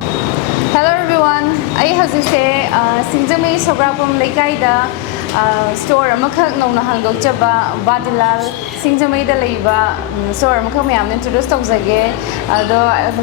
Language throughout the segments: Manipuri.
Hello everyone. I hojikse Singjamei 𝚙𝚑𝚒𝚗𝚗𝚏 store amakak nongna hangdokjaba Vadilal Singjamei da leiba store amakak mayam introduce tawjage ado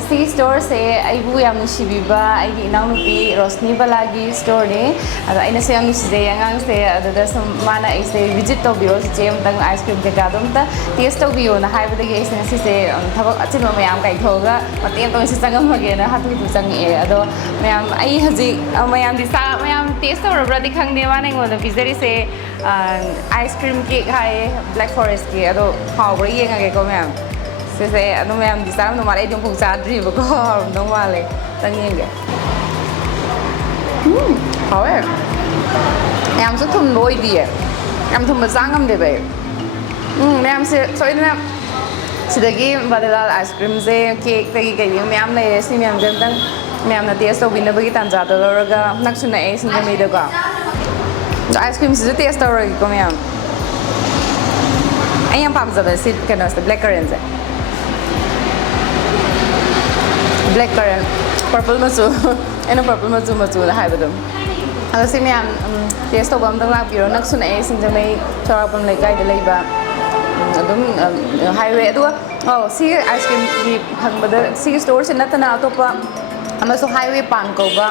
si store se aibu yam nusibiba aigi inaunupi Rosni balagi store ni ado aina se yam nusije angang se ado da mana aise visit tawbiro se amtang ice cream ke gadom ta taste tawbiro na haibadagi aise ngasi se thabak achimba mayam kaithoga mateng tong se changamage na hatu tu changi ado mayam ai hojik mayam di sa mayam taste tawrabra di khangde wana ingoda bizari se ice cream cake hai black forest ke ado hawbra yengage ko mayam se ado mayam di saram no mare dum phung chadri ba ko no male tangenge hawe mayam su thum loi di yam thum changam de bai mayam se soina sidagi Vadilal ice cream se cake tagi kai mayam le si mayam jantang mayam na taste tawbina bagi tanja da laraga naksuna e Singjamei da ko ice cream is taste tawragi ko mayam ai yam pamjaba si kano se black currant purple machu ena purple machu da haibadum ado si mayam taste tawbam dang lakpiro naksuna e Singjamei 𝚙𝚑𝚒𝚗𝚗𝚎𝚗 da leiba adum highway adu si ice cream ki phangbada si store se natana atopa amaso highway pan koba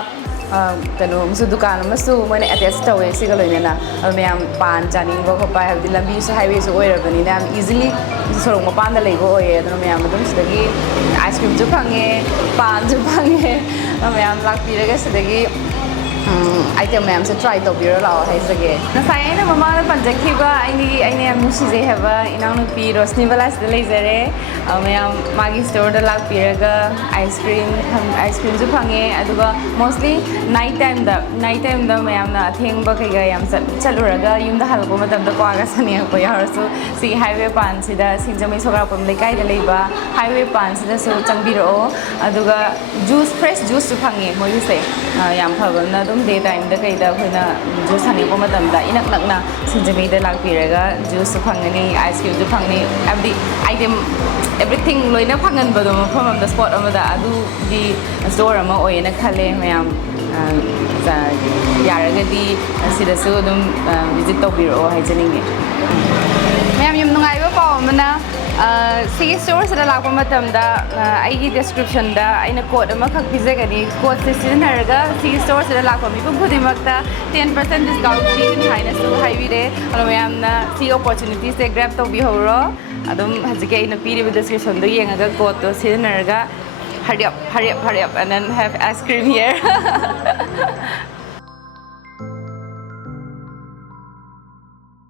kano musu dukan musu moine attach tawe siga loinena mayam pan janing ba khopa habdi lambi su highway su oirabani na easily sorong mapan da leibo oye ado mayam adum sidagi ice cream ju phange pan ju phange mayam lakpiraga sidagi item mayam se try tawbiro lao haisage nasai aina mama da panjakhiba aini am nusije haba inaunupi Rosni balai da leijare mayam magi store da lakpiraga ice cream ju phange aduga mostly night time da mayam na thengba kaiga yam chaluraga yumda halbo matam da kwaga sani ko yarsu si highway pan sida Singjamei 𝚙𝚑𝚒𝚗𝚗𝚏 kai da leiba highway pan sida su changbiro aduga fresh juice ju phange moi se yam phabana dum day time da kai da khoina juice hani ko matam da inak nakna Singjamei da lakpiraga juice su phangani ice cream ju phangni every item everything loina phangan bado from the spot amada adu di store ama oina khale mayam yaragadi sidasu dum visit tawbiro haijaninge mayam yum nungaiba paw amana si store sida lakpa matamda aigi description da aina code ama khak pizagani code se sirinaraga si store sida lakpa mi khudhimakta 10% discount pigani haina su haibire alo mayam na si opportunity se grab tawbihoro adum hajike ina piriba description da yengaga code to sirinaraga hurry up and then have ice cream here